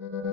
Thank you.